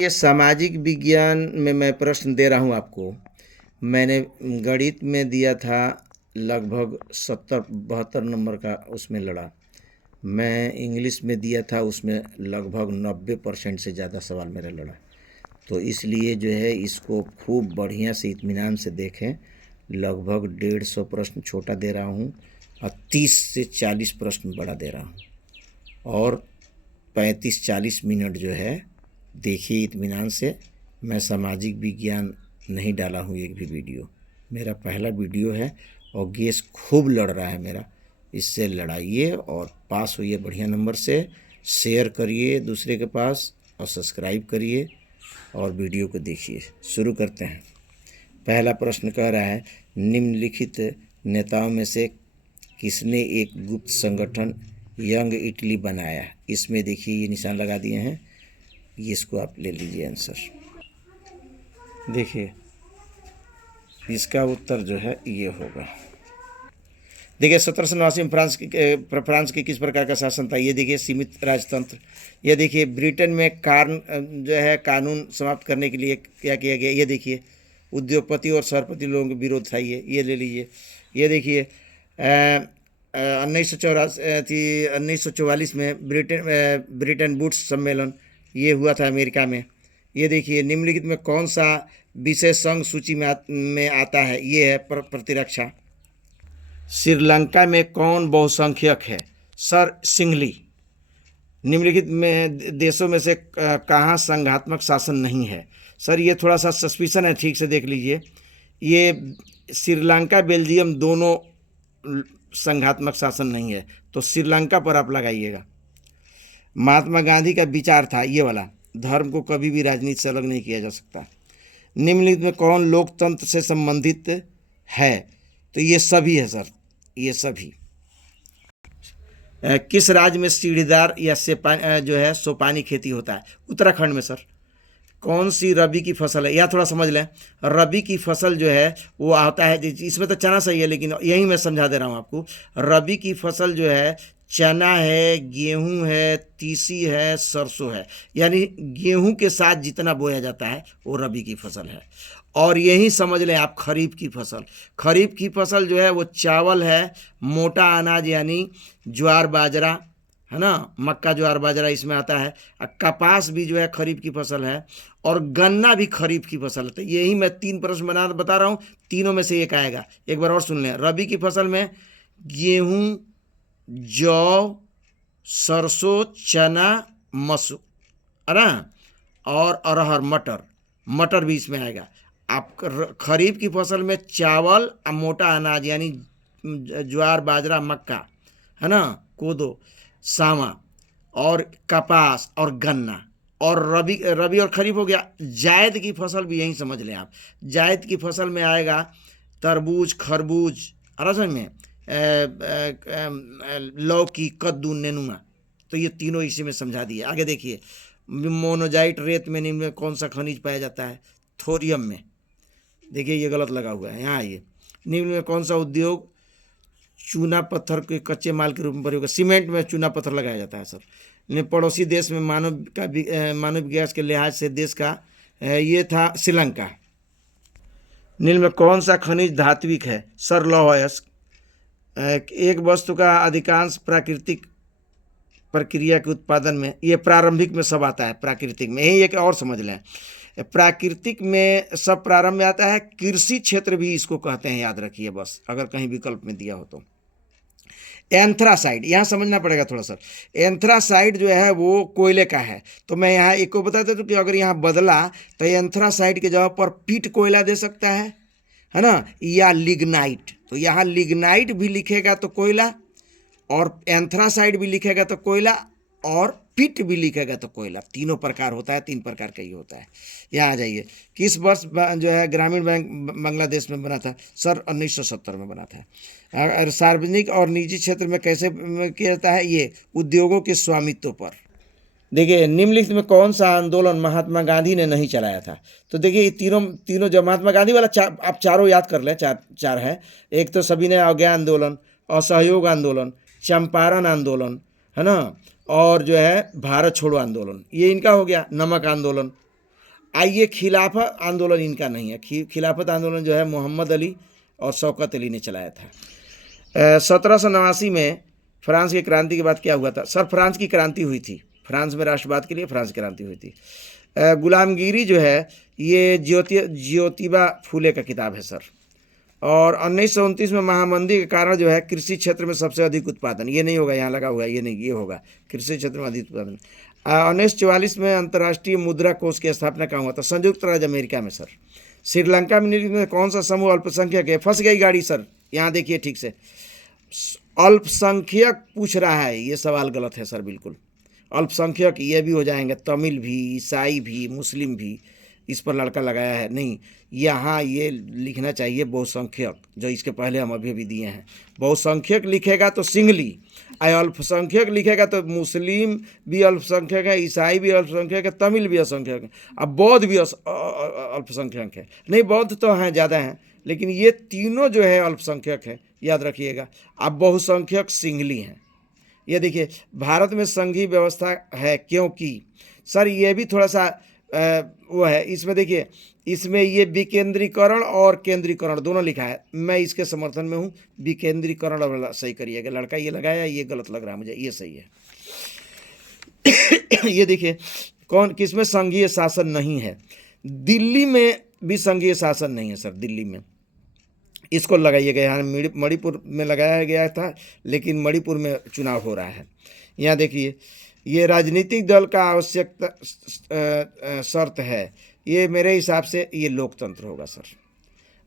ये सामाजिक विज्ञान में मैं प्रश्न दे रहा हूँ आपको। मैंने गणित में दिया था लगभग 70-72 नंबर का, उसमें लड़ा। मैं इंग्लिश में दिया था, उसमें लगभग 90% से ज़्यादा सवाल मेरा लड़ा। तो इसलिए जो है इसको खूब बढ़िया से इत्मीनान से देखें। लगभग 150 प्रश्न छोटा दे रहा हूँ और 30 से 40 प्रश्न बड़ा दे रहा हूँ, और 35-40 मिनट जो है देखिए इत्मीनान से। मैं सामाजिक विज्ञान नहीं डाला हूँ एक भी वीडियो, मेरा पहला वीडियो है और गेस खूब लड़ रहा है मेरा। इससे लड़ाइए और पास होइए बढ़िया नंबर से। शेयर करिए दूसरे के पास और सब्सक्राइब करिए और वीडियो को देखिए। शुरू करते हैं। पहला प्रश्न कह रहा है, निम्नलिखित नेताओं में से किसने एक गुप्त संगठन यंग इटली बनाया? इसमें देखिए ये निशान लगा दिए हैं, ये इसको आप ले लीजिए आंसर। देखिए इसका उत्तर जो है ये होगा। देखिए 1789 में फ्रांस के किस प्रकार का शासन था? ये देखिए सीमित राजतंत्र। ये देखिए ब्रिटेन में जो है कानून समाप्त करने के लिए क्या किया गया? ये देखिए उद्योगपति और सरपति लोगों के विरोध था। ये ले लीजिए। ये देखिए 1944 में ब्रिटेन वुड्स सम्मेलन ये हुआ था अमेरिका में। ये देखिए निम्नलिखित में कौन सा विषय संघ सूची में आता है? ये है प्रतिरक्षा। श्रीलंका में कौन बहुसंख्यक है? सर सिंघली। निम्नलिखित में देशों में से कहाँ संघात्मक शासन नहीं है? सर ये थोड़ा सा सस्पिशन है, ठीक से देख लीजिए। ये श्रीलंका बेल्जियम दोनों संघात्मक शासन नहीं है, तो श्रीलंका पर आप लगाइएगा। महात्मा गांधी का विचार था ये वाला, धर्म को कभी भी राजनीति से अलग नहीं किया जा सकता। निम्नलिखित में कौन लोकतंत्र से संबंधित है? तो ये सभी है सर, ये सभी। किस राज्य में सीढ़ीदार या जो है सोपानी खेती होता है? उत्तराखंड में सर। कौन सी रबी की फसल है? यह थोड़ा समझ लें। रबी की फसल जो है वो आता है, इसमें तो चना सही है लेकिन यही मैं समझा दे रहा हूँ आपको। रबी की फसल जो है चना है, गेहूं है, तीसी है, सरसों है। यानी गेहूं के साथ जितना बोया जाता है वो रबी की फसल है। और यही समझ लें आप खरीफ की फसल। खरीफ की फसल जो है वो चावल है, मोटा अनाज यानी ज्वार बाजरा है ना, मक्का ज्वार बाजरा इसमें आता है। कपास भी जो है खरीफ की फसल है, और गन्ना भी खरीफ की फसल है। तो यही मैं 3 प्रश्न बता रहा हूँ, तीनों में से एक आएगा। एक बार और सुन लें। रबी की फसल में गेहूं, जौ, सरसों, चना, मसूर है ना, और अरहर, मटर भी इसमें आएगा। आप खरीफ की फसल में चावल, मोटा अनाज यानी ज्वार बाजरा मक्का है ना, कोदो, सामा, और कपास और गन्ना। और रबी और खरीफ हो गया। जायद की फसल भी यही समझ लें आप। जायद की फसल में आएगा तरबूज, खरबूज, समझ में, लौकी, कद्दू, नेनुआ। तो ये तीनों इसी में समझा दिए। आगे देखिए, मोनोजाइट रेत में निम्न में कौन सा खनिज पाया जाता है? थोरियम में। देखिए ये गलत लगा हुआ है, यहाँ आइए। निम्न में कौन सा उद्योग चूना पत्थर के कच्चे माल के रूप में प्रयोग? सीमेंट में चूना पत्थर लगाया जाता है सर। पड़ोसी देश में मानव विकास के लिहाज से देश का ये था श्रीलंका। निम्न में कौन सा खनिज धात्विक है? सर लौह अयस्क। एक वस्तु का अधिकांश प्राकृतिक प्रक्रिया के उत्पादन में, ये प्रारंभिक में सब आता है, प्राकृतिक में। यही एक और समझ लें, प्राकृतिक में सब प्रारंभ में आता है। कृषि क्षेत्र भी इसको कहते हैं, याद रखिए बस, अगर कहीं विकल्प में दिया हो तो। एंथ्रासाइड, यहाँ समझना पड़ेगा थोड़ा सा। एंथ्रासाइड जो है वो कोयले का है। तो मैं यहाँ एक को बता देता हूँ कि अगर यहाँ बदला तो एंथ्रासाइड के जगह पर पीट कोयला दे सकता है ना, या लिग्नाइट। तो यहाँ लिग्नाइट भी लिखेगा तो कोयला, और एंथ्रासाइड भी लिखेगा तो कोयला, और पिट भी लिखेगा तो कोयला। तीनों प्रकार होता है, 3 प्रकार का ही होता है। यहाँ आ जाइए। किस वर्ष जो है ग्रामीण बैंक बांग्लादेश में बना था? सर 1970 में बना था। और सार्वजनिक और निजी क्षेत्र में कैसे किया जाता है? ये उद्योगों के स्वामित्व पर। देखिए निम्नलिखित में कौन सा आंदोलन महात्मा गांधी ने नहीं चलाया था? तो देखिए ये तीनों जो महात्मा गांधी वाला आप चारों याद कर लें, चार है। एक तो सभी ने अवज्ञा आंदोलन, असहयोग आंदोलन, चंपारण आंदोलन है ना, और जो है भारत छोड़ो आंदोलन, ये इनका हो गया। नमक आंदोलन, आइए, खिलाफत आंदोलन इनका नहीं है। खिलाफत आंदोलन जो है मोहम्मद अली और शौकत अली ने चलाया था। 1789 में फ्रांस की क्रांति के बाद क्या हुआ था सर? फ्रांस की क्रांति हुई थी, फ्रांस में राष्ट्रवाद के लिए फ्रांस की क्रांति हुई थी। गुलामगिरी जो है ये ज्योतिबा फूले का किताब है सर। और 1929 में महामंदी के कारण जो है कृषि क्षेत्र में सबसे अधिक उत्पादन, ये नहीं होगा, यहाँ लगा हुआ है, ये नहीं, ये होगा कृषि क्षेत्र में अधिक उत्पादन। 1944 में अंतर्राष्ट्रीय मुद्रा कोष की स्थापना कहाँ हुआ था? संयुक्त राज्य अमेरिका में सर। श्रीलंका में कौन सा समूह अल्पसंख्यक है? फंस गई गाड़ी सर, यहाँ देखिए ठीक से। अल्पसंख्यक पूछ रहा है, ये सवाल गलत है सर, बिल्कुल। अल्पसंख्यक ये भी हो जाएंगे, तमिल भी, ईसाई भी, मुस्लिम भी, इस पर लड़का लगाया है, नहीं, यहाँ ये लिखना चाहिए बहुसंख्यक, जो इसके पहले हम अभी दिए हैं। बहुसंख्यक लिखेगा तो सिंगली, अल्पसंख्यक लिखेगा तो मुस्लिम भी अल्पसंख्यक है, ईसाई भी अल्पसंख्यक है, तमिल भी अल्पसंख्यक है, अब बौद्ध भी अल्पसंख्यक है। नहीं, बौद्ध तो हैं, ज़्यादा हैं, लेकिन ये तीनों जो है अल्पसंख्यक है, याद रखिएगा। अब बहुसंख्यक सिंगली हैं। ये देखिए, भारत में संघीय व्यवस्था है क्योंकि सर ये भी थोड़ा सा वो है, इसमें देखिए, इसमें ये विकेंद्रीकरण और केंद्रीकरण दोनों लिखा है। मैं इसके समर्थन में हूँ, विकेंद्रीकरण वाला सही करिएगा। लड़का ये लगाया, ये गलत लग रहा है मुझे, ये सही है। ये देखिए, कौन किसमें संघीय शासन नहीं है? दिल्ली में भी संघीय शासन नहीं है सर, दिल्ली में। इसको लगाइएगा, यहाँ मणिपुर में लगाया गया था, लेकिन मणिपुर में चुनाव हो रहा है। यहाँ देखिए, ये राजनीतिक दल का आवश्यक शर्त है, ये मेरे हिसाब से ये लोकतंत्र होगा सर।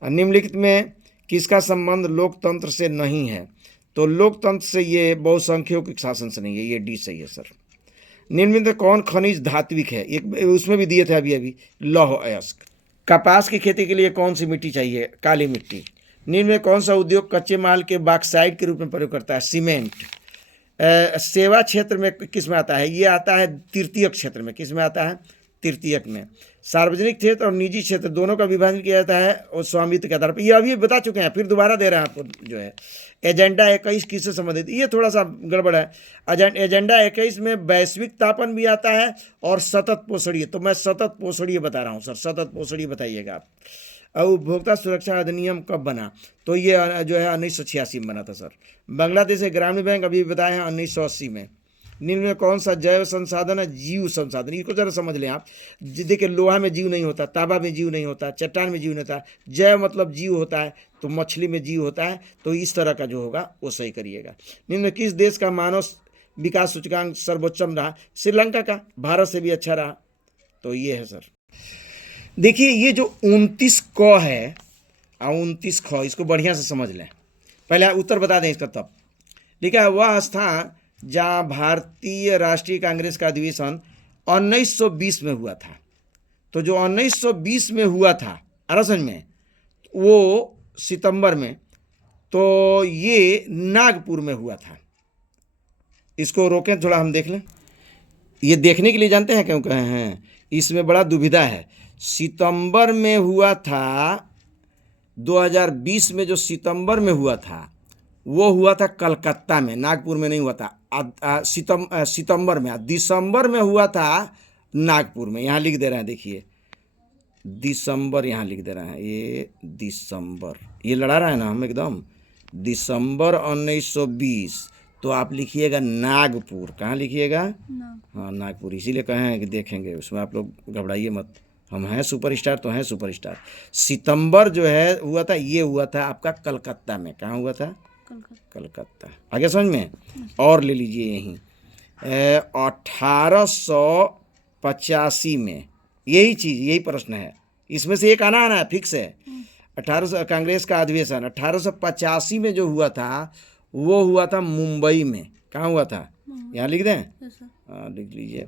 निम्नलिखित में किसका संबंध लोकतंत्र से नहीं है? तो लोकतंत्र से ये बहुसंख्यक शासन से नहीं है, ये डी सही है सर। निम्नलिखित में कौन खनिज धात्विक है? एक उसमें भी दिए थे अभी लौह अयस्क। कपास की खेती के लिए कौन सी मिट्टी चाहिए? काली मिट्टी। निम्न में कौन सा उद्योग कच्चे माल के बॉक्साइट के रूप में प्रयोग करता है? सीमेंट। सेवा क्षेत्र में किस में आता है? ये आता है तृतीयक क्षेत्र में। किस में आता है? तृतीयक में। सार्वजनिक क्षेत्र और निजी क्षेत्र दोनों का विभाजन किया जाता है और स्वामित्व के आधार पर। ये अभी बता चुके हैं, फिर दोबारा दे रहे हैं आपको। जो है एजेंडा 21 किससे संबंधित? ये थोड़ा सा गड़बड़ है। एजेंडा 21 में वैश्विक तापन भी आता है और सतत पोषणीय, तो मैं सतत पोषणीय बता रहा हूँ सर, सतत पोषणीय बताइएगा आप। और उपभोक्ता सुरक्षा अधिनियम कब बना? तो ये जो है 1986 में बना था सर। बांग्लादेश ग्रामीण बैंक अभी बताए हैं 1980 में। निम्न में कौन सा जैव संसाधन है? जीव संसाधन। इसको जरा समझ लें आप। देखिए, लोहा में जीव नहीं होता, तांबा में जीव नहीं होता, चट्टान में जीव नहीं होता। जैव मतलब जीव होता है, तो मछली में जीव होता है, तो इस तरह का जो होगा वो सही करिएगा। निम्न में किस देश का मानव विकास सूचकांक सर्वोच्चम रहा? श्रीलंका का। भारत से भी अच्छा रहा, तो ये है सर। देखिए, ये जो 29 क है, 29 ख, इसको बढ़िया से समझ लें। पहले उत्तर बता दें इसका, तब लिखा है वह स्थान जहाँ भारतीय राष्ट्रीय कांग्रेस का अधिवेशन 1920 में हुआ था। तो जो 1920 में हुआ था अरसन में, वो सितंबर में, तो ये नागपुर में हुआ था। इसको रोकें थोड़ा, हम देख लें। ये देखने के लिए जानते हैं क्यों कहे हैं? इसमें बड़ा दुविधा है। सितंबर में हुआ था 2020 में, जो सितंबर में हुआ था वो हुआ था कलकत्ता में, नागपुर में नहीं हुआ था। सितंबर में। दिसंबर में हुआ था नागपुर में। यहाँ लिख दे रहे हैं, देखिए दिसंबर, यहाँ लिख दे रहे हैं, ये दिसंबर, ये लड़ा रहा है ना हम एकदम। दिसंबर 1920, तो आप लिखिएगा नागपुर। कहाँ लिखिएगा? हाँ, नागपुर। इसीलिए कहे हैं कि देखेंगे, उसमें आप लोग घबराइए मत, हम हैं सुपरस्टार तो हैं सुपरस्टार। सितंबर जो है हुआ था, ये हुआ था आपका कलकत्ता में। कहाँ हुआ था? कलकत्ता। आगे समझ में? और ले लीजिए यहीं 1885 में, यही चीज़, यही प्रश्न है, इसमें से एक आना है, फिक्स है। 1800 कांग्रेस का अधिवेशन 1885 में जो हुआ था, वो हुआ था मुंबई में। कहाँ हुआ था? यहाँ लिख दें? हाँ, लिख लीजिए।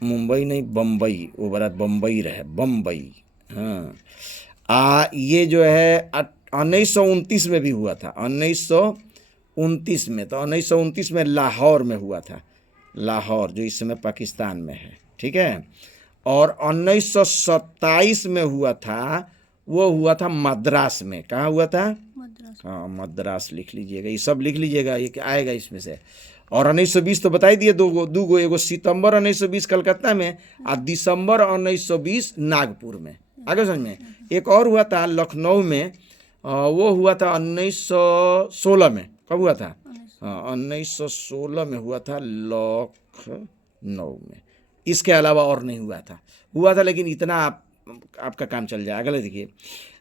मुंबई नहीं, बम्बई, वो बड़ा बम्बई रहे, बम्बई। हाँ, ये जो है 1929 में भी हुआ था, 1929 में। तो 1929 में लाहौर में हुआ था, लाहौर जो इस समय पाकिस्तान में है, ठीक है। और 1927 में हुआ था, वो हुआ था मद्रास में। कहाँ हुआ था? मद्रास। हाँ, मद्रास लिख लीजिएगा, ये सब लिख लीजिएगा, ये आएगा इसमें से। और 1920 तो बता ही दिए, दो गो, एगो सितंबर 1920 कलकत्ता में और दिसंबर 1920 नागपुर में। आगे समझ में। एक और हुआ था लखनऊ में, वो हुआ था 1916 में। कब हुआ था? हाँ, 1916 में हुआ था लखनऊ में। इसके अलावा और नहीं हुआ था लेकिन इतना आपका काम चल जाए। अगले देखिए,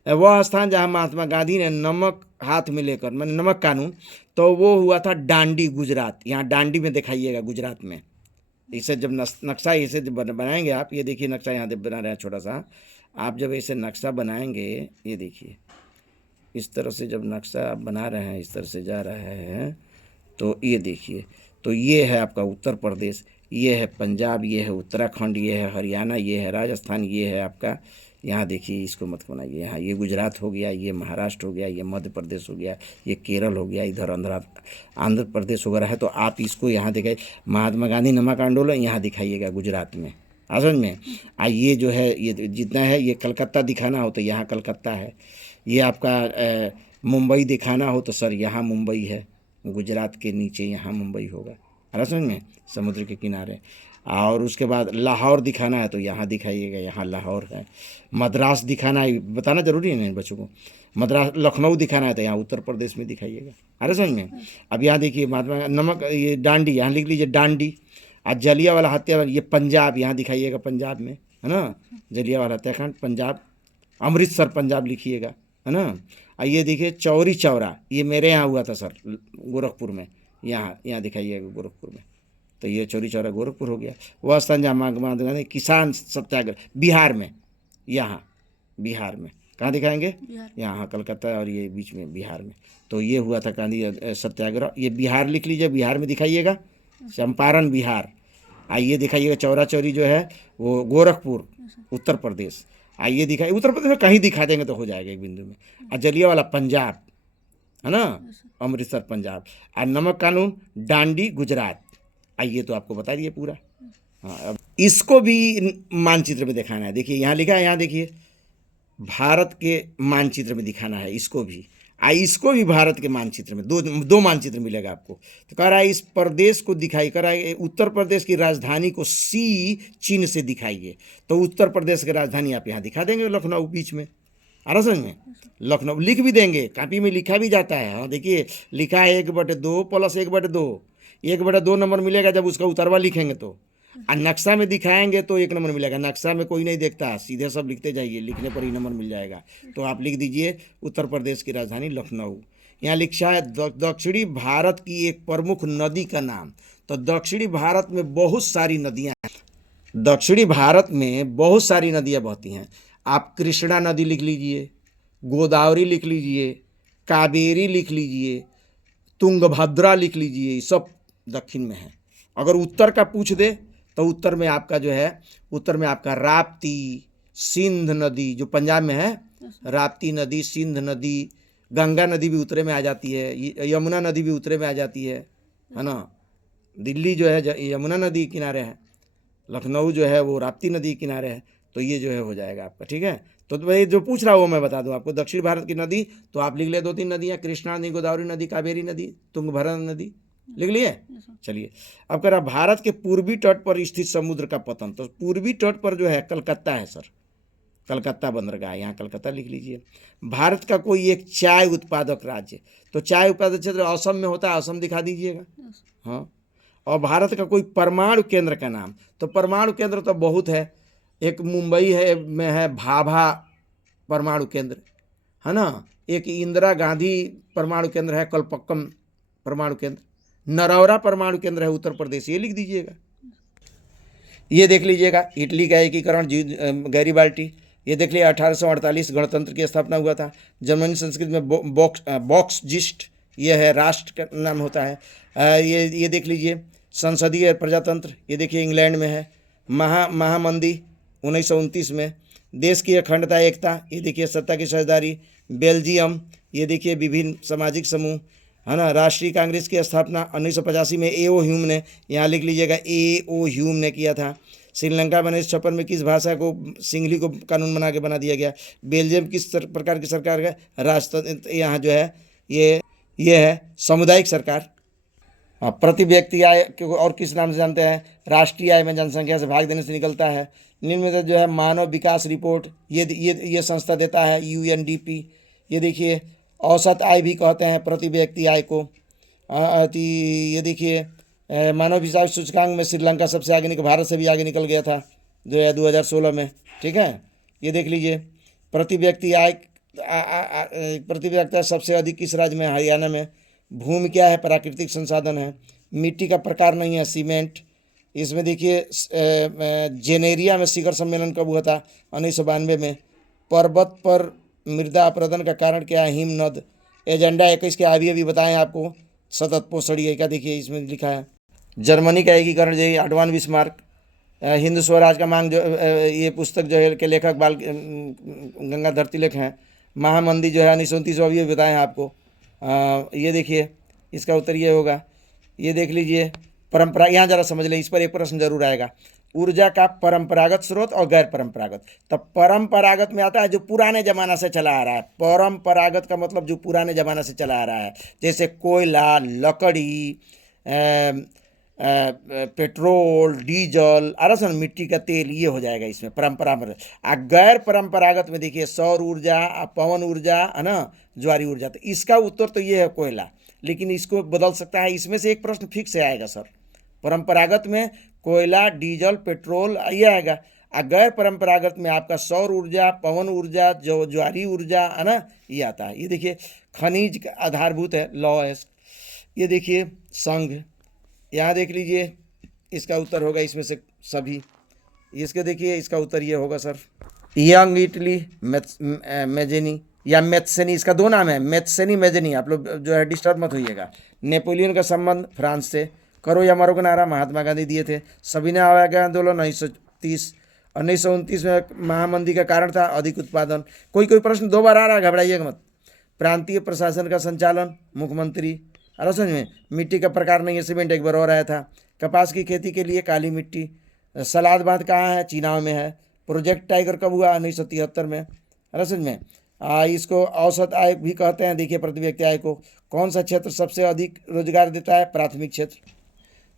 वह स्थान जहाँ महात्मा गांधी ने नमक हाथ में लेकर, मैंने नमक कानून, तो वो हुआ था डांडी, गुजरात। यहाँ डांडी में दिखाइएगा, गुजरात में। इसे जब नक्शा इसे जब बनाएंगे आप, ये देखिए नक्शा यहाँ बना रहे हैं छोटा सा। आप जब ऐसे नक्शा बनाएंगे, ये देखिए इस तरह से जब नक्शा आप बना रहे हैं, इस तरह से जा रहा है, तो ये देखिए, तो ये है आपका उत्तर प्रदेश, ये है पंजाब, ये है उत्तराखंड, ये है हरियाणा, ये है राजस्थान, ये है आपका, यहाँ देखिए इसको मत बनाइए, यहाँ ये गुजरात हो गया, ये महाराष्ट्र हो गया, ये मध्य प्रदेश हो गया, ये केरल हो गया, इधर आंध्र प्रदेश वगैरह है। तो आप इसको यहाँ दिखाइए, महात्मा गांधी नमक आंदोलन यहाँ दिखाइएगा गुजरात में, समझ में। ये जो है, ये जितना है, ये कलकत्ता दिखाना हो तो यहाँ कलकत्ता है, ये आपका मुंबई दिखाना हो तो सर यहाँ मुंबई है, गुजरात के नीचे यहाँ मुंबई होगा, समझ में, समुद्र के किनारे। और उसके बाद लाहौर दिखाना है तो यहाँ दिखाइएगा, यहाँ लाहौर है। मद्रास दिखाना है, बताना जरूरी है नहीं बच्चों को, मद्रास, लखनऊ दिखाना है तो यहाँ उत्तर प्रदेश में दिखाइएगा, अरे समझ में। अब यहाँ देखिए महात्मा नमक, ये डांडी यहाँ लिख लीजिए, डांडी। आज जलियांवाला हत्याकांड, ये पंजाब यहाँ दिखाइएगा, पंजाब में है ना, जलियांवाला हत्याकांड पंजाब। अमृतसर पंजाब लिखिएगा, है ना। ये देखिए चौरी चौरा, ये मेरे यहाँ हुआ था सर, गोरखपुर में, यहाँ दिखाइएगा गोरखपुर में। तो ये चौरी चौरा गोरखपुर हो गया। वह स्थान जहाँ महात्मा गांधी किसान सत्याग्रह, बिहार में, यहाँ बिहार में कहाँ दिखाएंगे, यहाँ कलकत्ता और ये बीच में बिहार में। तो ये हुआ था गांधी सत्याग्रह, ये बिहार लिख लीजिए, बिहार में दिखाइएगा, चंपारण बिहार। आइए दिखाइएगा चौरा चौरी जो है वो गोरखपुर उत्तर प्रदेश। आइए दिखाइए, उत्तर प्रदेश में कहीं दिखा देंगे तो हो जाएगा एक बिंदु में। और जलियांवाला पंजाब है ना, अमृतसर पंजाब। और नमक कानून डांडी गुजरात। आइए तो आपको बता दिए पूरा। हाँ, अब इसको भी मानचित्र में दिखाना है। देखिए यहाँ लिखा है, यहाँ देखिए भारत के मानचित्र में दिखाना है इसको भी। इसको भी भारत के मानचित्र में, दो मानचित्र मिलेगा आपको। तो कह रहा है इस प्रदेश को दिखाई, कह रहा है उत्तर प्रदेश की राजधानी को सी चिन्ह से दिखाइए। तो उत्तर प्रदेश की राजधानी आप यहाँ दिखा देंगे, लखनऊ बीच में, समझ में, लखनऊ लिख भी देंगे, कॉपी में लिखा भी जाता है। हाँ देखिए लिखा है 1/2 + 1/2, 1/2 नंबर मिलेगा जब उसका उतरवा लिखेंगे तो। और नक्शा में दिखाएंगे तो 1 नंबर मिलेगा। नक्शा में कोई नहीं देखता, सीधे सब लिखते जाइए, लिखने पर ही नंबर मिल जाएगा। तो आप लिख दीजिए उत्तर प्रदेश की राजधानी लखनऊ। यहाँ लिखा है दक्षिणी भारत की एक प्रमुख नदी का नाम। तो दक्षिणी भारत में बहुत सारी नदियाँ हैं, दक्षिणी भारत में बहुत सारी नदियाँ बहती हैं। आप कृष्णा नदी लिख लीजिए, गोदावरी लिख लीजिए, कावेरी लिख लीजिए, तुंगभद्रा लिख लीजिए, ये सब दक्षिण में है। अगर उत्तर का पूछ दे तो उत्तर में आपका जो है, उत्तर में आपका राप्ती, सिंध नदी जो पंजाब में है, राप्ती नदी, सिंध नदी, गंगा नदी भी उत्तरे में आ जाती है, यमुना नदी भी उत्तरे में आ जाती है ना। दिल्ली जो है यमुना नदी किनारे है, लखनऊ जो है वो राप्ती नदी किनारे है। तो ये जो है हो जाएगा आपका, ठीक है। तो भाई जो पूछ रहा हूँ वो मैं बता दूँ आपको, दक्षिण भारत की नदी तो आप लिख ले 2-3 नदियाँ, कृष्णा नदी, गोदावरी नदी, कावेरी नदी, तुंगभद्रा नदी, लिख लिए। चलिए अब कह रहा भारत के पूर्वी तट पर स्थित समुद्र का पतन। तो पूर्वी तट पर जो है कलकत्ता है सर, कलकत्ता बंदरगाह, यहाँ कलकत्ता लिख लीजिए। भारत का कोई एक चाय उत्पादक राज्य, तो चाय उत्पादक क्षेत्र असम में होता है, असम दिखा दीजिएगा। हाँ, और भारत का कोई परमाणु केंद्र का नाम, तो परमाणु केंद्र तो बहुत है। एक मुंबई है में है भाभा परमाणु केंद्र, है ना। एक इंदिरा गांधी परमाणु केंद्र है, कलपक्कम परमाणु केंद्र, नरौरा परमाणु केंद्र है उत्तर प्रदेश, ये लिख दीजिएगा। ये देख लीजिएगा इटली का एकीकरण, गैरीबाल्टी। ये देख लीजिए 1848 गणतंत्र की स्थापना हुआ था। जर्मनी संस्कृत में बॉक्सजिस्ट, ये है राष्ट्र का नाम होता है। ये देख लीजिए संसदीय प्रजातंत्र, ये देखिए इंग्लैंड में है। महामंदी 1929 में। देश की अखंडता एकता, ये देखिए सत्ता की साझेदारी, बेल्जियम, ये देखिए विभिन्न सामाजिक समूह, है ना। राष्ट्रीय कांग्रेस की स्थापना 1985 में A.O. ह्यूम ने, यहाँ लिख लीजिएगा A.O. ह्यूम ने किया था। श्रीलंका में 1956 में किस भाषा को, सिंगली को कानून बना के बना दिया गया। बेल्जियम किस प्रकार की सरकार का राष्ट्रतंत्र, यहाँ जो है ये है सामुदायिक सरकार। हाँ, प्रति व्यक्ति आय को और किस नाम से जानते हैं? राष्ट्रीय आय में जनसंख्या से भाग देने से निकलता है। निम्न में से जो है मानव विकास रिपोर्ट ये संस्था देता है, यूएनडीपी। ये देखिए औसत आय भी कहते हैं प्रति व्यक्ति आय को। ये देखिए मानव विकास सूचकांक में श्रीलंका सबसे आगे निकल, भारत से भी आगे निकल गया था जो है 2016 में। ठीक है, ये देख लीजिए प्रति व्यक्ति आय प्रति व्यक्ति आय सबसे अधिक किस राज्य में? हरियाणा में। भूमि क्या है? प्राकृतिक संसाधन है। मिट्टी का प्रकार नहीं है, सीमेंट। इसमें देखिए जेनेरिया में शिखर सम्मेलन कब हुआ था? 1992 में। पर्वत पर मृदा अपरदन का कारण क्या है? हिमनद। एजेंडा 21 के अभी अभी बताएं आपको, सतत पोषणीय का देखिए इसमें लिखा है। जर्मनी का एकीकरण, जो आडवान बिस्मार्क। हिंद स्वराज का मांग, जो ये पुस्तक जो है के लेखक बाल गंगाधर तिलक हैं। महामंदी जो है 1929 अभी अभी बताएं आपको। ये देखिए इसका उत्तर ये होगा। ये देख लीजिए परंपरा, यहाँ जरा समझ लें, इस पर एक प्रश्न जरूर आएगा। ऊर्जा का परंपरागत स्रोत और गैर परंपरागत। तो परंपरागत में आता है जो पुराने जमाना से चला आ रहा है। परंपरागत का मतलब जो पुराने जमाना से चला आ रहा है, जैसे कोयला, लकड़ी, पेट्रोल, डीजल, अरसन मिट्टी का तेल, ये हो जाएगा इसमें परंपरागत। गैर परंपरागत में देखिए सौर ऊर्जा, पवन ऊर्जा, है ना, ज्वारी ऊर्जा। तो इसका उत्तर तो ये है कोयला, लेकिन इसको बदल सकता है। इसमें से एक प्रश्न फिक्स से आएगा सर। परंपरागत में कोयला, डीजल, पेट्रोल ये आएगा। गैर परंपरागत में आपका सौर ऊर्जा, पवन ऊर्जा, जो ज्वारी ऊर्जा, है ना, ये आता है। ये देखिए खनिज का आधारभूत है, लॉस। ये देखिए संघ, यहाँ देख लीजिए इसका उत्तर होगा इसमें से सभी। इसके देखिए इसका उत्तर ये होगा सर, यंग इटली मेजेनी या मेथसेनी, इसका दो नाम है, मेथसेनी मेजेनी। आप लोग जो है डिस्टर्ब मत होइएगा। नेपोलियन का संबंध फ्रांस से। करो या मरो का नारा महात्मा गांधी दिए थे। सविनय अवज्ञा आंदोलन 1930। 1929 में महामंदी का कारण था अधिक उत्पादन। कोई प्रश्न दो बार आ रहा है, घबराइएगा मत। प्रांतीय प्रशासन का संचालन मुख्यमंत्री। अरे समझ में, मिट्टी का प्रकार नहीं है, सीमेंट एक बार और आया था। कपास की खेती के लिए काली मिट्टी। सलाद बांध कहाँ है? चीनाव में है। प्रोजेक्ट टाइगर कब हुआ? 1973 में। अरे समझ में, इसको औसत आय भी कहते हैं। देखिए प्रति व्यक्ति आय को। कौन सा क्षेत्र सबसे अधिक रोजगार देता है? प्राथमिक क्षेत्र।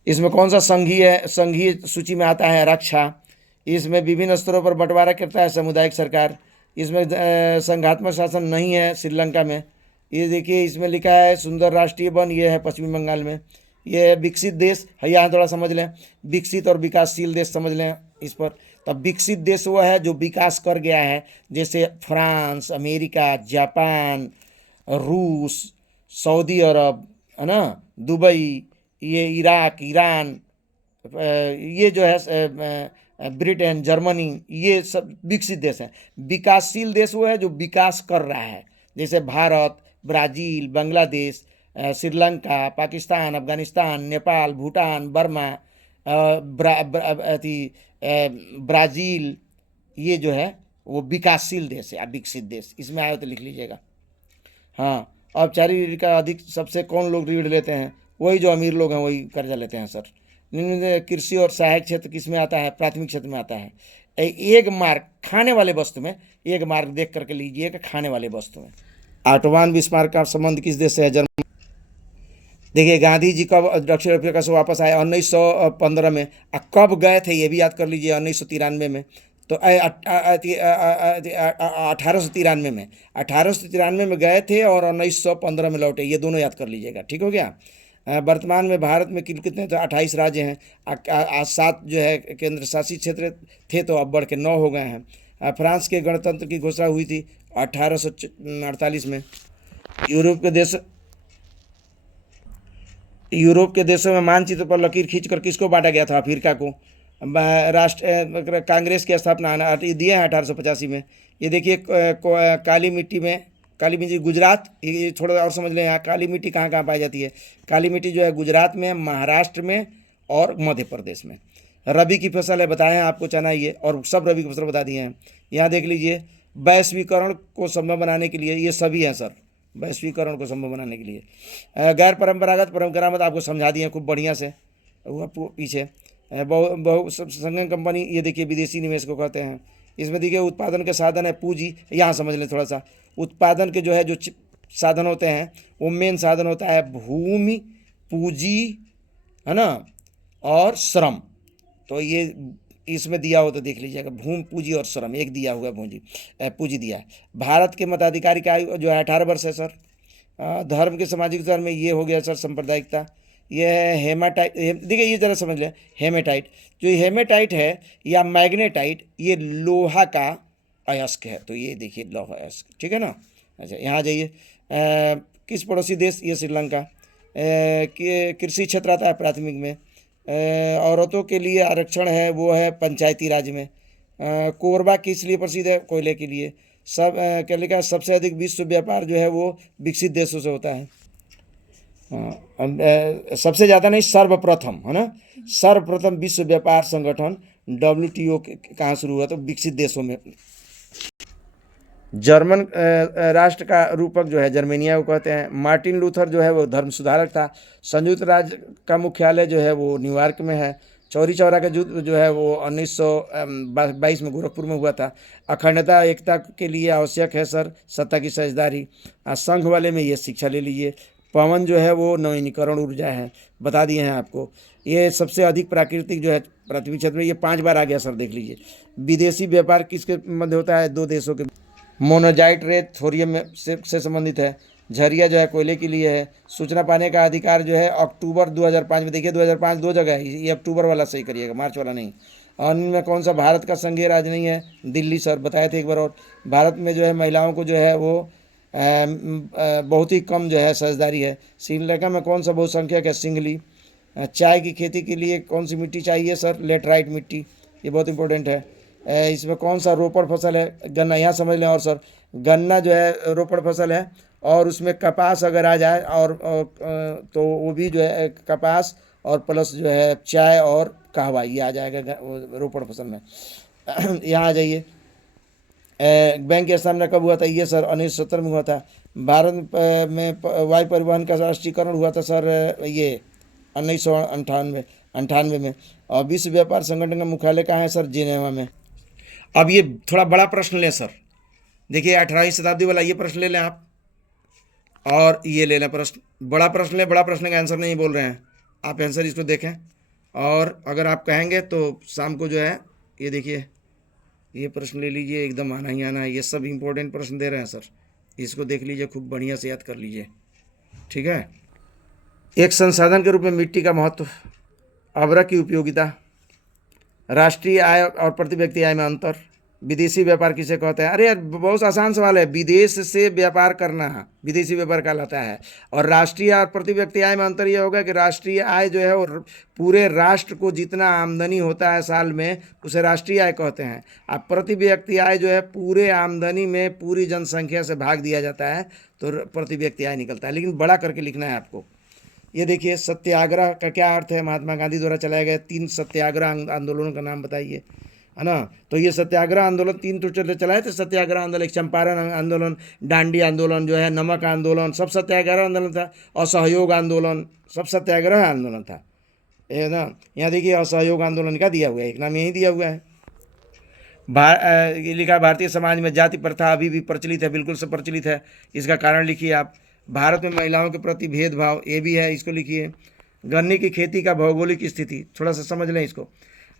इसमें कौन सा संघीय सूची में आता है? रक्षा। इसमें विभिन्न स्तरों पर बंटवारा करता है सामुदायिक सरकार। इसमें संघात्मक शासन नहीं है श्रीलंका में। ये देखिए इसमें लिखा है सुंदर राष्ट्रीय वन, ये है पश्चिमी बंगाल में। ये है विकसित देश है, यहाँ थोड़ा समझ लें, विकसित और विकासशील देश समझ लें इस पर। तब विकसित देश वो है जो विकास कर गया है, जैसे फ्रांस, अमेरिका, जापान, रूस, सऊदी अरब, है ना, दुबई, ये इराक, ईरान, ये जो है ब्रिटेन, जर्मनी, ये सब विकसित देश हैं। विकासशील देश वो है जो विकास कर रहा है, जैसे Bharat, Brazil, Bangladesh, Sri Lanka, Pakistan, Afghanistan, Nepal, Bhutan, Burma, Brazil, ये जो है वो विकासशील देश है, विकसित देश। इसमें आए तो लिख लीजिएगा। हाँ, औपचारिक ऋण का अधिक सबसे कौन लोग ऋण लेते हैं? वही जो अमीर लोग हैं वही कर्जा लेते हैं सर। कृषि और सहायक क्षेत्र किस में आता है? प्राथमिक क्षेत्र में आता है। एक मार्क खाने वाले वस्तु में, एक मार्क देख करके लीजिएगा खाने वाले वस्तु में। आटवान बिस्मार्क का संबंध किस देश से है? जर्मनी। देखिए गांधी जी कब दक्षिण अफ्रीका से वापस आए? 1915 में। कब गए थे ये भी याद कर लीजिए, 1993 में। तो 1893 में, 1893 में गए थे और 1915 में लौटे, ये दोनों याद कर लीजिएगा। ठीक हो गया। वर्तमान में भारत में कितने तो 28 राज्य हैं। 7 जो है केंद्र शासित क्षेत्र थे, तो अब बढ़ के 9 हो गए हैं। फ्रांस के गणतंत्र की घोषणा हुई थी 1848 में। यूरोप के देशों में मानचित्र पर लकीर खींचकर किसको बांटा गया था? अफ्रीका को। राष्ट्र कांग्रेस की स्थापना दिए हैं 1885 में। ये देखिए काली मिट्टी गुजरात, ये थोड़ा और समझ लें। यहाँ काली मिट्टी कहाँ कहाँ पाई जाती है? काली मिट्टी जो है गुजरात में, महाराष्ट्र में और मध्य प्रदेश में। रबी की फसल है, बताए हैं आपको, चना ये, और सब रबी की फसल बता दिए हैं। यहाँ देख लीजिए वैश्वीकरण को संभव बनाने के लिए, ये सभी हैं सर, वैश्वीकरण को संभव बनाने के लिए। गैर परंपरागत आपको समझा दिए खूब बढ़िया से, वो पीछे। बहु संगठन कंपनी, ये देखिए विदेशी निवेश को कहते हैं। इसमें देखिए उत्पादन के साधन है पूंजी, यहाँ समझ लें थोड़ा सा। उत्पादन के जो है जो साधन होते हैं, वो मेन साधन होता है भूमि, पूंजी है ना, और श्रम। तो ये इसमें दिया हो तो देख लीजिएगा, भूमि, पूंजी और श्रम, एक दिया हुआ पूंजी दिया है। भारत के मताधिकारी की आयु जो है 18 वर्ष है सर। धर्म के सामाजिक धर्म में ये हो गया सर सांप्रदायिकता। ये है हेमाटाइट, देखिए ये जरा समझ लें, हेमेटाइट, जो हेमेटाइट है या मैग्नेटाइट, ये लोहा का अयस्क है। तो ये देखिए लोहा अयस्क, ठीक है ना। अच्छा यहाँ आ जाइए, किस पड़ोसी देश, ये श्रीलंका। कृषि क्षेत्र आता है प्राथमिक में। औरतों के लिए आरक्षण है, वो है पंचायती राज में। कोरबा किस लिए प्रसिद्ध है, कोयले के लिए। क्या लिखा है, सबसे अधिक विश्व व्यापार जो है वो विकसित देशों से होता है। सबसे ज़्यादा नहीं, सर्वप्रथम, है ना, सर्वप्रथम विश्व व्यापार संगठन WTO कहाँ शुरू हुआ, तो विकसित देशों में। जर्मन राष्ट्र का रूपक जो है जर्मेनिया को कहते हैं। मार्टिन लूथर जो है वो धर्म सुधारक था। संयुक्त राज्य का मुख्यालय जो है वो न्यूयॉर्क में है। चौरी चौरा का युद्ध जो है वो 1922 में गोरखपुर में हुआ था। अखंडता एकता के लिए आवश्यक है सर सत्ता की साझेदारी। संघ वाले में ये शिक्षा ले लीजिए। पवन जो है वो नवीनीकरण ऊर्जा है, बता दिए हैं आपको। ये सबसे अधिक प्राकृतिक जो है पृथ्वी क्षेत्र में, ये 5 बार आ गया सर, देख लीजिए। विदेशी व्यापार किसके मध्य होता है, 2 देशों के। मोनोजाइट रेत थोरियम से संबंधित है। झरिया जो है कोयले के लिए है। सूचना पाने का अधिकार जो है अक्टूबर 2005 में, देखिए 2005 2 जगह है, ये अक्टूबर वाला सही करिएगा, मार्च वाला नहीं। और इनमें कौन सा भारत का संघीय राज्य नहीं है, दिल्ली सर, बताए थे एक बार। और भारत में जो है महिलाओं को जो है वो बहुत ही कम जो है साझेदारी है। श्रीलंका में कौन सा बहुसंख्यक है, सिंगली। चाय की खेती के लिए कौन सी मिट्टी चाहिए सर, लेटराइट मिट्टी, ये बहुत इंपॉर्टेंट है। इसमें कौन सा रोपड़ फसल है, गन्ना, यहाँ समझ लें। और सर गन्ना जो है रोपड़ फसल है, और उसमें कपास अगर आ जाए और तो वो भी जो है कपास और प्लस जो है चाय और कहवा, ये आ जाएगा रोपड़ फसल में। यहाँ आ जाइए, बैंक की स्थापना कब हुआ था, ये सर 1970 में हुआ था। भारत में वायु परिवहन का राष्ट्रीयकरण हुआ था सर, ये 1998 में। और विश्व व्यापार संगठन का मुख्यालय कहाँ है सर, जिनेवा में। अब ये थोड़ा बड़ा प्रश्न लें सर, देखिए 18वीं शताब्दी वाला ये प्रश्न ले लें आप, और ये ले लें प्रश्न, बड़ा प्रश्न लें। बड़ा प्रश्न का आंसर नहीं बोल रहे हैं आप, आंसर इसको देखें, और अगर आप कहेंगे तो शाम को जो है ये देखिए ये प्रश्न ले लीजिए, एकदम आना ही आना है। ये सब इंपॉर्टेंट प्रश्न दे रहे हैं सर, इसको देख लीजिए, खूब बढ़िया से याद कर लीजिए, ठीक है। एक संसाधन के रूप में मिट्टी का महत्व, उर्वरक की उपयोगिता, राष्ट्रीय आय और प्रति व्यक्ति आय में अंतर, विदेशी व्यापार किसे कहते हैं। अरे यार बहुत आसान सवाल है, विदेश से व्यापार करना विदेशी व्यापार कहलाता है। और राष्ट्रीय और प्रति व्यक्ति आय में अंतर ये होगा कि राष्ट्रीय आय जो है वो पूरे राष्ट्र को जितना आमदनी होता है साल में, उसे राष्ट्रीय आय कहते हैं। अब प्रति व्यक्ति आय जो है पूरे आमदनी में पूरी जनसंख्या से भाग दिया जाता है, तो प्रति व्यक्ति आय निकलता है। लेकिन बड़ा करके लिखना है आपको। ये देखिए, सत्याग्रह का क्या अर्थ है, महात्मा गांधी द्वारा चलाए गए 3 सत्याग्रह आंदोलनों का नाम बताइए, है ना। तो ये सत्याग्रह आंदोलन 3 तो चलाए थे सत्याग्रह आंदोलन, एक चंपारण आंदोलन, दांडी आंदोलन जो है, नमक आंदोलन, सब सत्याग्रह आंदोलन था। असहयोग आंदोलन, सब सत्याग्रह आंदोलन था, है ना। यहाँ देखिए असहयोग आंदोलन का दिया हुआ है, एक नाम यही दिया हुआ है। लिखा, भारतीय समाज में जाति प्रथा अभी भी प्रचलित है, बिल्कुल से प्रचलित है। इसका कारण लिखिए आप। भारत में महिलाओं के प्रति भेदभाव, ये भी है, इसको लिखिए। गन्ने की खेती का भौगोलिक स्थिति, थोड़ा सा समझ लें इसको।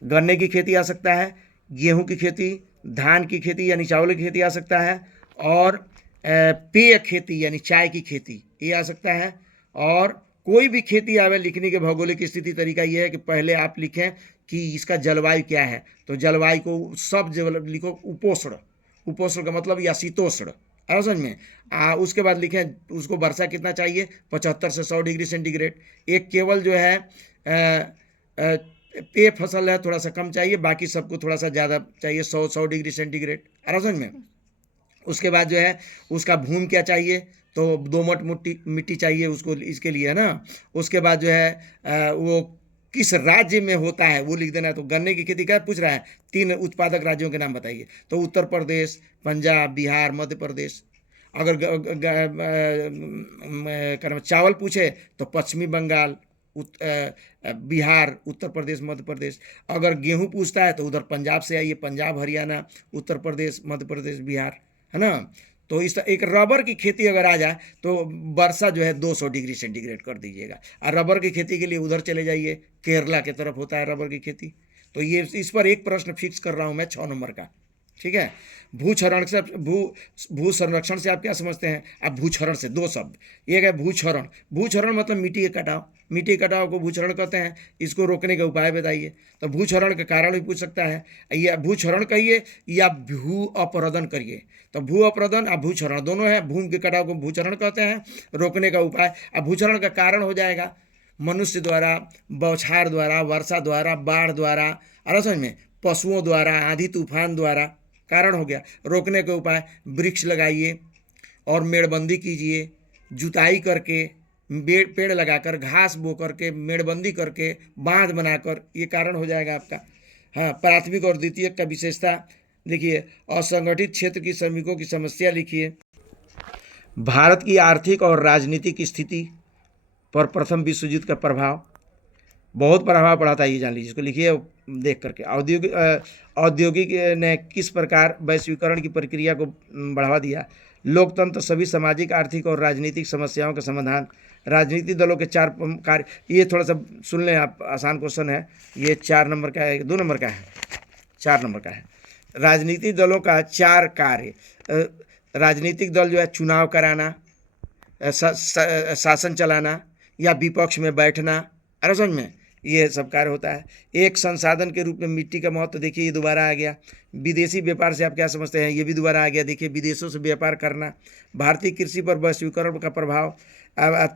गन्ने की खेती आ सकता है, गेहूं की खेती, धान की खेती यानी चावल की खेती आ सकता है, और पेय खेती यानी चाय की खेती ये आ सकता है। और कोई भी खेती आवे लिखने के भौगोलिक स्थिति तरीका ये है कि पहले आप लिखें कि इसका जलवायु क्या है। तो जलवायु को सब जगह लिखो उपोष्ण, उपोष्ण का मतलब या शीतोष्ण, है समझ में। उसके बाद लिखें उसको वर्षा कितना चाहिए, 75 से 100 डिग्री सेंटीग्रेड। एक केवल जो है पेय फसल है थोड़ा सा कम चाहिए, बाकी सबको थोड़ा सा ज़्यादा चाहिए, 100 डिग्री सेंटीग्रेड, है समझ में। उसके बाद जो है उसका भूमि क्या चाहिए, तो दोमट मिट्टी चाहिए उसको, इसके लिए, है ना। उसके बाद जो है वो किस राज्य में होता है वो लिख देना है। तो गन्ने की खेती क्या पूछ रहा है, 3 उत्पादक राज्यों के नाम बताइए, तो उत्तर प्रदेश, पंजाब, बिहार, मध्य प्रदेश। अगर चावल पूछे तो पश्चिमी बंगाल, बिहार, उत्तर प्रदेश, मध्य प्रदेश। अगर गेहूं पूछता है तो उधर पंजाब से आइए, पंजाब, हरियाणा, उत्तर प्रदेश, मध्य प्रदेश, बिहार, है ना। तो इस एक रबर की खेती अगर आ जाए तो वर्षा जो है 200 डिग्री सेंटीग्रेड कर दीजिएगा। और रबर की खेती के लिए उधर चले जाइए, केरला की तरफ होता है रबर की खेती। तो ये इस पर एक प्रश्न फिक्स कर रहा हूँ मैं 6 नंबर का, ठीक है। भूक्षरण से भू संरक्षण से आप क्या समझते हैं? आप भूक्षरण से 2 शब्द। एक है भूक्षरण, भूक्षरण मतलब मिट्टी के कटाव, मिट्टी के कटाव को भूक्षरण कहते हैं। इसको रोकने के उपाय बताइए। तो भूक्षरण के कारण भी पूछ सकता है, या भूक्षरण कहिए या भू अपरदन करिए। तो भू अपरदन और भूक्षरण दोनों है। भूमि के कटाव को भूक्षरण कहते हैं, रोकने का उपाय। अब भूक्षरण का कारण हो जाएगा मनुष्य द्वारा, बौछार द्वारा, वर्षा द्वारा, बाढ़ द्वारा, और समझ में पशुओं द्वारा, आंधी तूफान द्वारा कारण हो गया। रोकने के उपाय, वृक्ष लगाइए और मेड़बंदी कीजिए, जुताई करके, पेड़ लगाकर, घास बो करके, मेड़बंदी करके, बांध बनाकर, ये कारण हो जाएगा आपका। हाँ, प्राथमिक और द्वितीयक का विशेषता लिखिए। असंगठित क्षेत्र की श्रमिकों की समस्या लिखिए। भारत की आर्थिक और राजनीतिक स्थिति पर प्रथम विश्व युद्ध का प्रभाव, बहुत प्रभाव पड़ा था, ये जान लीजिए, इसको लिखिए देख करके। औद्योगिक ने किस प्रकार वैश्वीकरण की प्रक्रिया को बढ़ावा दिया? लोकतंत्र सभी सामाजिक, आर्थिक और राजनीतिक समस्याओं का समाधान। राजनीतिक दलों के 4 कार्य, ये थोड़ा सा सुन लें आप, आसान क्वेश्चन है ये। 4 नंबर का है, 2 नंबर का है, 4 नंबर का है। राजनीतिक दलों का 4 कार्य। राजनीतिक दल जो है चुनाव कराना, शासन चलाना या विपक्ष में बैठना, अरे समझ में, ये सब कार्य होता है। एक संसाधन के रूप में मिट्टी का महत्व देखिए, ये दोबारा आ गया। विदेशी व्यापार से आप क्या समझते हैं? ये भी दोबारा आ गया, देखिए, विदेशों से व्यापार करना। भारतीय कृषि पर वैश्वीकरण का प्रभाव।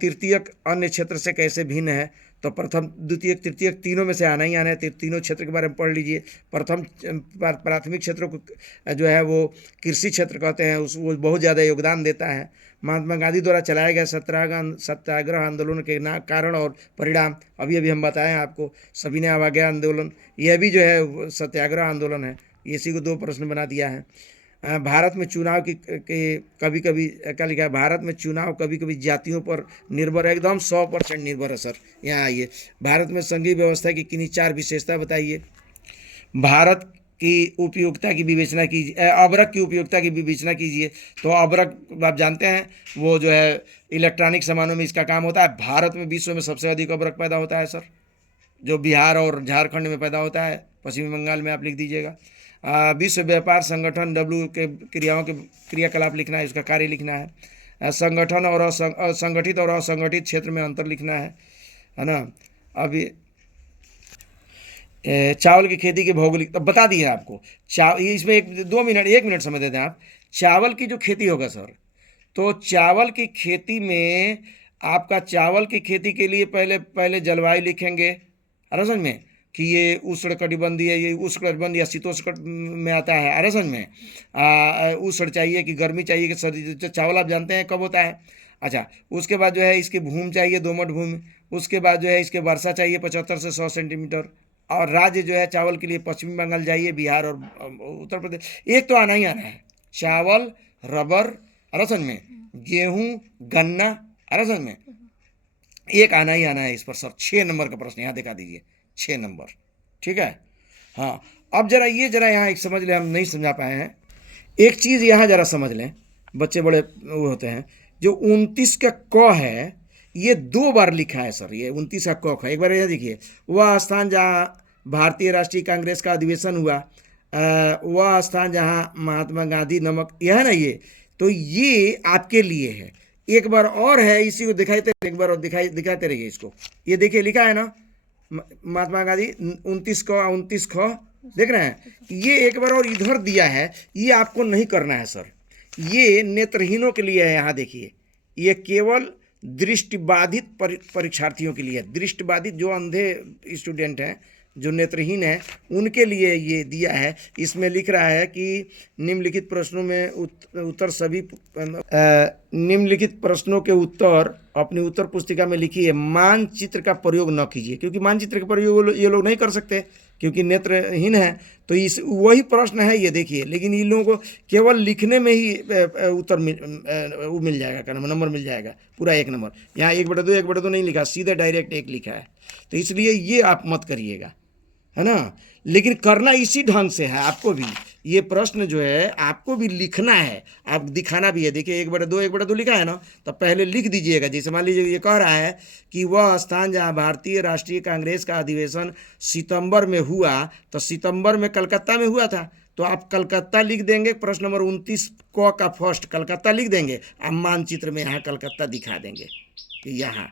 तृतीयक अन्य क्षेत्र से कैसे भिन्न है? तो प्रथम, द्वितीयक, तृतीयक तीनों में से आना ही आना है। तीनों क्षेत्र के बारे में पढ़ लीजिए। प्रथम प्राथमिक क्षेत्रों को जो है वो कृषि क्षेत्र कहते हैं, वो बहुत ज़्यादा योगदान देता है। महात्मा गांधी द्वारा चलाया गया सत्याग्रह आंदोलन के कारण और परिणाम, अभी अभी हम बताएं आपको। सविनय अवज्ञा आंदोलन, यह भी जो है सत्याग्रह आंदोलन है। इसी को 2 प्रश्न बना दिया है। भारत में चुनाव की कभी कभी क्या लिखा है? भारत में चुनाव कभी कभी जातियों पर निर्भर है। एकदम 100% निर्भर है सर। यहाँ आइए, भारत में संघीय व्यवस्था की किन्हीं 4 विशेषता बताइए। भारत की उपयोगिता की विवेचना कीजिए, अबरक की उपयोगिता की विवेचना कीजिए। तो अबरक आप जानते हैं, वो जो है इलेक्ट्रॉनिक सामानों में इसका काम होता है। भारत में विश्व में सबसे अधिक अबरक पैदा होता है सर, जो बिहार और झारखंड में पैदा होता है, पश्चिमी बंगाल में आप लिख दीजिएगा। विश्व व्यापार संगठन W के क्रियाकलाप लिखना है, इसका कार्य लिखना है। संगठन और संगठित और असंगठित क्षेत्र में अंतर लिखना है ना। अभी चावल की खेती के भौगोलिक, तो बता दिए आपको। इसमें 1 मिनट समझ देते हैं आप। चावल की जो खेती होगा सर, तो चावल की खेती में आपका, चावल की खेती के लिए पहले जलवायु लिखेंगे, अरे समझ में, कि ये उष्णकटिबंधीय, ये उष्णकटिबंधीय या शीतोष्ण में आता है, अरे समझ में। उष्ण चाहिए कि गर्मी चाहिए कि सर्दी? चावल आप जानते हैं कब होता है। अच्छा, उसके बाद जो है इसकी भूमि चाहिए, दोमट भूमि। उसके बाद जो है इसके वर्षा चाहिए 75 से 100 सेंटीमीटर। और राज्य जो है चावल के लिए पश्चिमी बंगाल जाइए, बिहार और उत्तर प्रदेश। एक तो आना ही आना है, चावल, रबर, अरे समझ में, गेहूँ, गन्ना, अरे समझ में, एक आना ही आना है इस पर सर। 6 नंबर का प्रश्न यहाँ दिखा दीजिए, 6 नंबर, ठीक है। हाँ, अब जरा यहाँ एक समझ लें, हम नहीं समझा पाए हैं। एक चीज़ यहाँ जरा समझ लें, बच्चे बड़े वो होते हैं। जो 29 का क है, ये 2 बार लिखा है सर। ये 29 का क है, एक बार यह देखिए। वह स्थान जहाँ भारतीय राष्ट्रीय कांग्रेस का अधिवेशन हुआ, वह स्थान जहाँ महात्मा गांधी नमक, यह है ना ये। तो ये आपके लिए है। एक बार और है, इसी को दिखाते, एक बार और दिखाते रहिए इसको। ये देखिए लिखा है ना, महात्मा गांधी 29 ख, देख रहे हैं। ये एक बार और इधर दिया है, ये आपको नहीं करना है सर। ये नेत्रहीनों के लिए है। यहाँ देखिए, ये केवल दृष्टिबाधित परीक्षार्थियों के लिए है। दृष्टिबाधित जो अंधे स्टूडेंट हैं, जो नेत्रहीन है, उनके लिए ये दिया है। इसमें लिख रहा है कि निम्नलिखित प्रश्नों में उत्तर सभी निम्नलिखित प्रश्नों के उत्तर अपनी उत्तर पुस्तिका में लिखिए। मानचित्र का प्रयोग न कीजिए, क्योंकि मानचित्र का प्रयोग ये लोग नहीं कर सकते, क्योंकि नेत्रहीन है। तो इस वही प्रश्न है ये, देखिए। लेकिन इन लोगों को केवल लिखने में ही उत्तर मिल जाएगा, नंबर मिल जाएगा, पूरा 1 नंबर। यहाँ 1/2 1/2 नहीं लिखा, सीधे डायरेक्ट 1 लिखा है। तो इसलिए ये आप मत करिएगा, है ना। लेकिन करना इसी ढंग से है आपको भी, ये प्रश्न जो है आपको भी लिखना है, आप दिखाना भी है। देखिए 1/2 1/2 लिखा है ना, तो पहले लिख दीजिएगा। जैसे मान लीजिए ये कह रहा है कि वह स्थान जहाँ भारतीय राष्ट्रीय कांग्रेस का अधिवेशन सितंबर में हुआ, तो सितंबर में कलकत्ता में हुआ था, तो आप कलकत्ता लिख देंगे। प्रश्न नंबर 29 क का फर्स्ट कलकत्ता लिख देंगे। आप मानचित्र में यहाँ कलकत्ता दिखा देंगे कि यहाँ,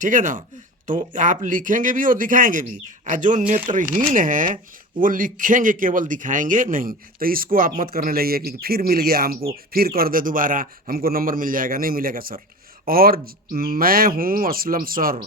ठीक है ना। तो आप लिखेंगे भी और दिखाएंगे भी। और जो नेत्रहीन है वो लिखेंगे केवल, दिखाएंगे नहीं। तो इसको आप मत करने लगिए कि फिर मिल गया हमको, फिर कर दे दोबारा, हमको नंबर मिल जाएगा। नहीं मिलेगा सर। और मैं हूँ असलम सर,